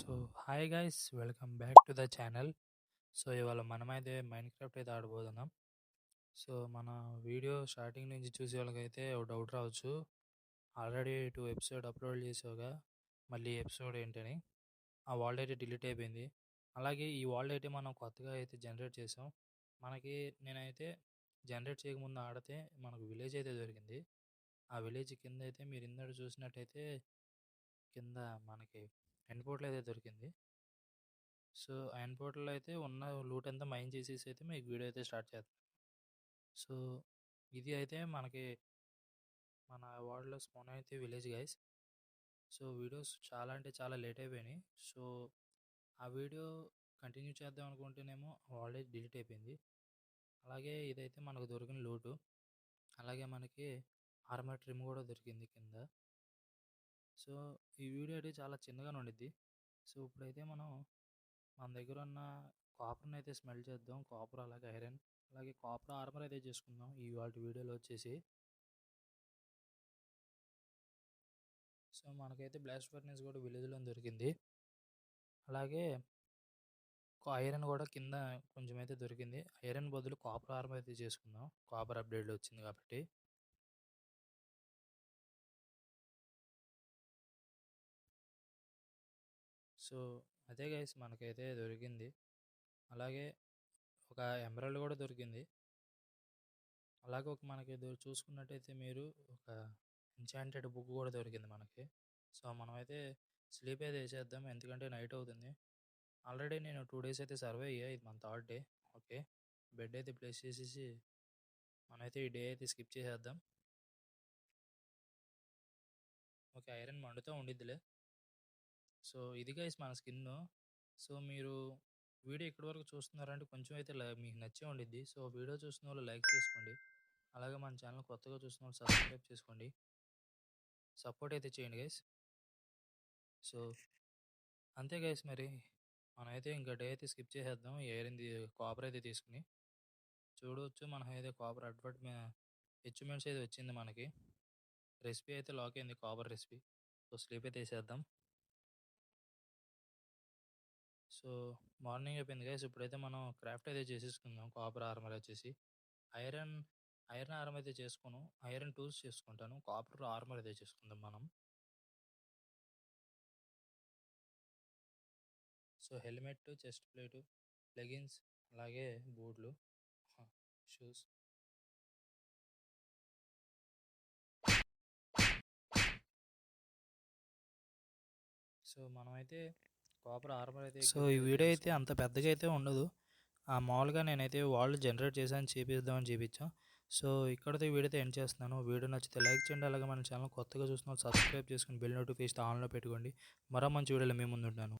So hi guys, welcome back to the channel. So ఇవాళ మనమైతే Minecraft అయితే ఆడబోతున్నాం. So మన వీడియో స్టార్టింగ్ నుంచి చూసే వాళ్ళకైతే ఒక డౌట్ రావచ్చు. ఆల్రెడీ 2 ఎపిసోడ్ అప్లోడ్ చేసావుగా, మళ్ళీ ఎపిసోడ్ ఏంటని. ఆ వరల్డ్ అయితే డిలీట్ అయిపోయింది. అలాగే ఈ వరల్డ్ అయితే మనం కొత్తగా అయితే జనరేట్ చేసాం. మనకి నేనైతే జనరేట్ చేయకముందు ఆడితే మనకు విలేజ్ అయితే దొరికింది. ఆ విలేజ్ కింద అయితే మీరు ఇందాక చూసినట్టయితే కింద మనకి ఎండ్ పోర్టల్ అయితే దొరికింది. సో ఐరన్ పోర్టల్‌లో అయితే ఉన్న లూట్ అంతా మైన్ చేసేసి అయితే మీకు వీడియో అయితే స్టార్ట్ చేస్తాను. సో ఇది అయితే మనకి మన వరల్డ్‌లో స్పాన్ అయితే విలేజ్ గైస్. సో వీడియోస్ చాలా అంటే చాలా లేట్ అయిపోయినాయి. సో ఆ వీడియో కంటిన్యూ చేద్దాం అనుకుంటేనేమో ఆల్రెడీ డిలీట్ అయిపోయింది. అలాగే ఇదైతే మనకు దొరికిన లూటు. అలాగే మనకి ఆర్మర్ ట్రిమ్ కూడా దొరికింది కింద. సో ఈ వీడియో అయితే చాలా చిన్నగానే ఉండిద్ది. సో ఇప్పుడైతే మనం మన దగ్గర ఉన్న కాపర్‌ని అయితే స్మెల్ట్ చేద్దాం. కాపర్ అలాగే ఐరన్ అలాగే కాపర్ ఆర్మర్ అయితే చేసుకుందాం ఇవాల్టి వీడియోలో వచ్చేసి. సో మనకైతే బ్లాస్ట్ ఫర్నెస్ కూడా విలేజ్‌లోనే దొరికింది. అలాగే ఐరన్ కూడా కింద కొంచెం అయితే దొరికింది. ఐరన్ బదులు కాపర్ ఆర్మర్ అయితే చేసుకుందాం. కాపర్ అప్డేట్ వచ్చింది కాబట్టి. సో అదే గైస్ మనకైతే దొరికింది. అలాగే ఒక ఎమరాల్డ్ కూడా దొరికింది. అలాగే ఒక మనకి చూసుకున్నట్టయితే మీరు ఒక ఎన్చాంటెడ్ బుక్ కూడా దొరికింది మనకి. సో మనమైతే స్లీప్ అయితే వేసేద్దాం, ఎందుకంటే నైట్ అవుతుంది. ఆల్రెడీ నేను 2 డేస్ అయితే సర్వే అయ్యా. ఇది మన థర్డ్ డే. ఓకే, బెడ్ అయితే ప్లేస్ చేసేసి మనమైతే ఈ డే అయితే స్కిప్ చేసేద్దాం. ఓకే, ఐరన్ మండుతూ ఉండిద్దిలే. సో ఇది గైస్ మన స్కిన్. సో మీరు వీడియో ఇక్కడి వరకు చూస్తున్నారంటే కొంచెం అయితే మీకు నచ్చే ఉండిద్ది. సో వీడియో చూసిన వాళ్ళు లైక్ చేసుకోండి. అలాగే మన ఛానల్ కొత్తగా చూసిన వాళ్ళు సబ్స్క్రైబ్ చేసుకోండి. సపోర్ట్ అయితే చేయండి గైస్. సో అంతే గైస్, మరి మనమైతే ఇంకా డే అయితే స్కిప్ చేసేద్దాం. ఏరింది కాపర్ అయితే తీసుకుని చూడవచ్చు. మనం అయితే కాపర్ అచీవ్మెంట్స్ అయితే వచ్చింది మనకి. రెసిపీ అయితే లాక్ అయింది, కాపర్ రెసిపీ. సో స్లీప్ అయితే వేసేద్దాం. సో మార్నింగ్ అయిపోయింది గైస్. ఇప్పుడైతే మనం క్రాఫ్ట్ అయితే చేసేసుకుందాం. కాపర్ ఆర్మర్ వచ్చేసి ఐరన్ ఐరన్ ఆర్మర్ అయితే చేసుకోను, ఐరన్ టూల్స్ చేసుకుంటాను. కాపర్ ఆర్మర్ అయితే చేసుకుందాం మనం. So helmet, chest plate, leggings, అలాగే బూట్లు, షూస్. సో మనమైతే కాపర్ ఆర్మర్ అయితే సో ఈ వీడియో అయితే అంత పెద్దగా అయితే ఉండదు. మామూలుగా నేనైతే వాళ్ళు జనరేట్ చేశాను, చూపిద్దామని చూపించాం. సో ఇక్కడితో ఈ వీడియో ఎండ్ చేస్తున్నాను. వీడియో నచ్చితే లైక్ చేయండి. అలాగే మన ఛానల్ కొత్తగా చూసిన సబ్స్క్రైబ్ చేసుకుని బెల్ నోటిఫికేషన్ ఆన్లో పెట్టుకోండి. మరో మంచి వీడియోలో మీ ముందు ఉంటాను.